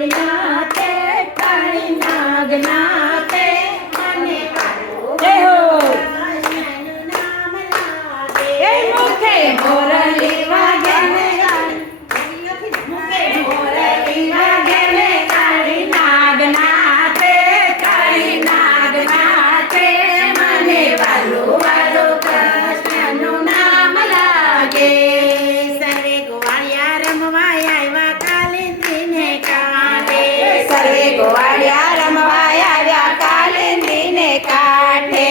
નાગનાથે કાળી નાગનાથે મને વાલું કૃષ્ણનું નામ લાગે એ મુખે મોરલી વાગે ને મુખે મોરલી વાગે ને કાળી નાગનાથે મને વાલું કૃષ્ણનું નામ લાગે સર્વે ગોવાળિયા રમવા આવ્યા કાલિંદીને કાંઠે સર્વે ગોવાળિયા રમવા આવ્યા કાલિંદીને કાંઠે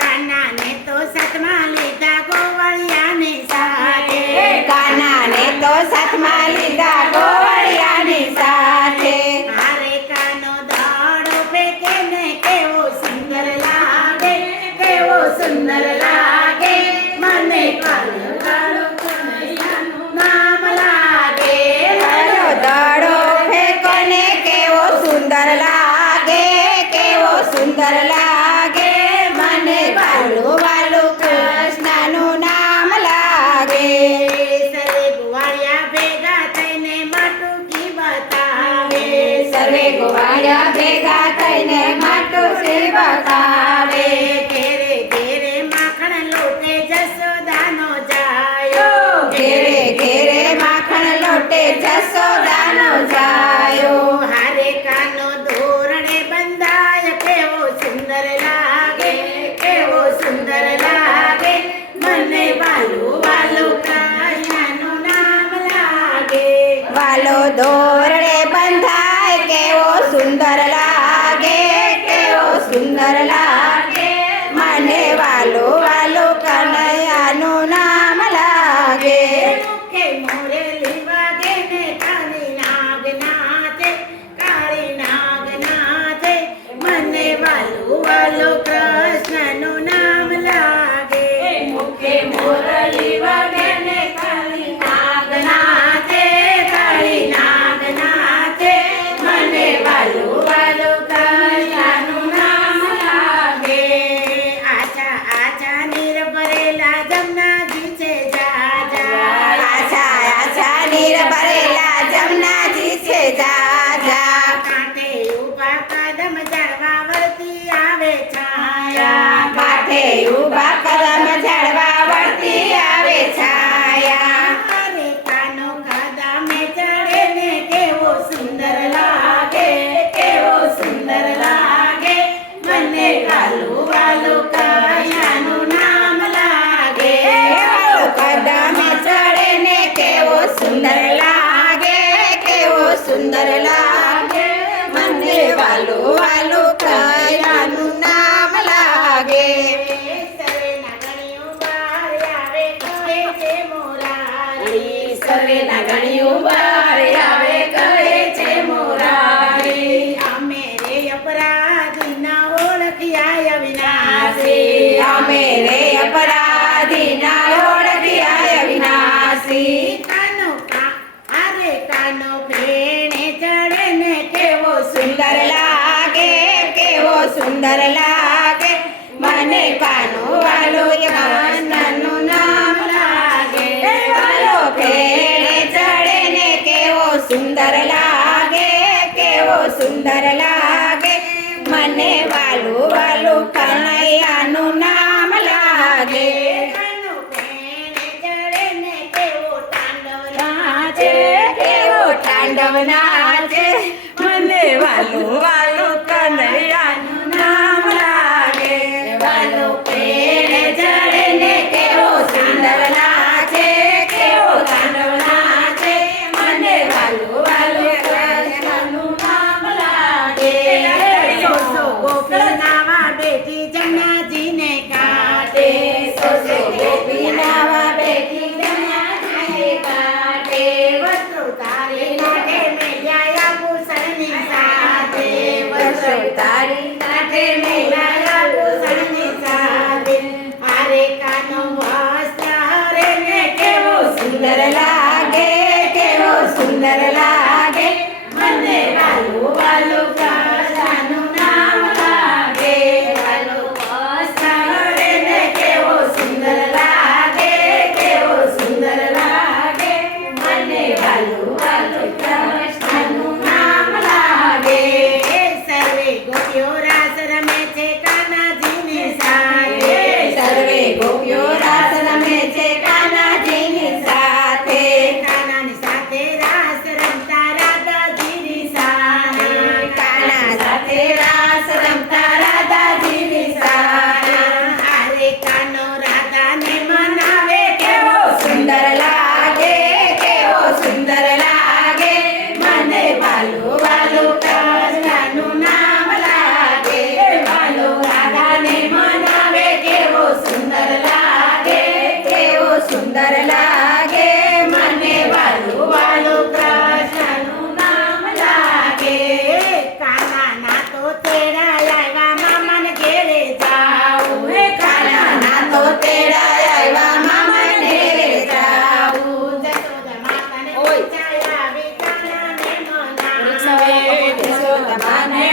કાનાને તો સાથમાં લીધા ગોવાળિયાની સાથે કાનાને તો સાથમાં લીધા ગોવાળિયાની સાથે હારે કાનો દાડો ફેંકે ને કેવો સુંદર લાગે મને વાલું કૃષ્ણનું નામ લાગે વાલો દાડો ફેંકો ને કેવો સુંદર લાગે મને વાલું કૃષ્ણનું નામ લાગે સર્વે ગોવાળિયા ભેગા થઈને માટુકી બતાવે સર્વે ગોવાળિયા ભેગા થઈને માટુકી બતાવે ઘેરે ઘેરે માખણ લોટે જસોદાનો જાયો ઘેરે ઘેરે માખણ લોટે જસોદાનો જાયો હારે કાનો ધોરણે બંધાય કેવો સુંદર લાગે મને વાલું કૃષ્ણનું નામ લાગે વાલો ધોરણે બંધાય કેવો સુંદર લાગે મને વાલું કનૈયાનું નામ લાગે મુખે મોરલી વાગે ને કાળી નાગનાથે મને વાલું કૃષ્ણનું નામ લાગે મુખે મોરલી વાગે ને કાળી નાગનાથે મને વાલું કૃષ્ણનું નામ લાગે આછા નીર ભરેલા જમનાજી છે જાજા આછા નીર ભરેલા જમનાજી છે જાજા કાંઠે ઊભા કદમ ઝાડવા વળતી આવે છાયા કાંઠે ઊભા કદમ ઝાડવા વળતી આવે છાયા અરે કાનો કદમે ચડે ને કેવો સુંદર લાગે મને વાલું કૃષ્ણનું નામ લાગે વાલો કદમે ચડે ને કેવો સુંદર લાગે મને વાલું કૃષ્ણનું નામ લાગે સર્વે નાગણીઓ બહાર આવે કહે છે મોરારી સર્વે નાગણીઓ બહાર આવે કહે છે મોરારી અમે રે અપરાધીના ઓળખ્યા અવિનાશી અમે રે અપરાધીના ઓળખ્યા અવિનાશી કાનો પ્રેણે ચડે ને કેવો સુંદર લાગે મને કાનો વાલો કૃષ્ણનું નામ લાગે વાલો પ્રેણે ચડે ને કેવો સુંદર લાગે મને વાલું કનૈયાનું નામ લાગે કાનો પ્રેણે ચડે ને કેવો તાંડવ નાચે મને વાલું કનૈયાનું નામ લાગે વાલો પ્રેણે ચડે ને કેવો સુંદર લાગે તાંડવ નાચે મને વાલું કૃષ્ણનું નામ લાગે સો ગોપી નાવા બેઠી જમનાજીને કાંઠે સો ગોપી નાવા બેઠી જમનાજીને કાંઠે વસ્ત્રો તારી નાખે મેલ્યા ભૂષણની સાથે વસ્ત્રો તારી તેડા આવ્યા મામાને ઘેરે જાવું હે કાનાના તો તેડા આવ્યા મામાને ઘેરે જાવું જશોદા માતાને પૂછાયા વે કાનાને મનાવે જશોદા માને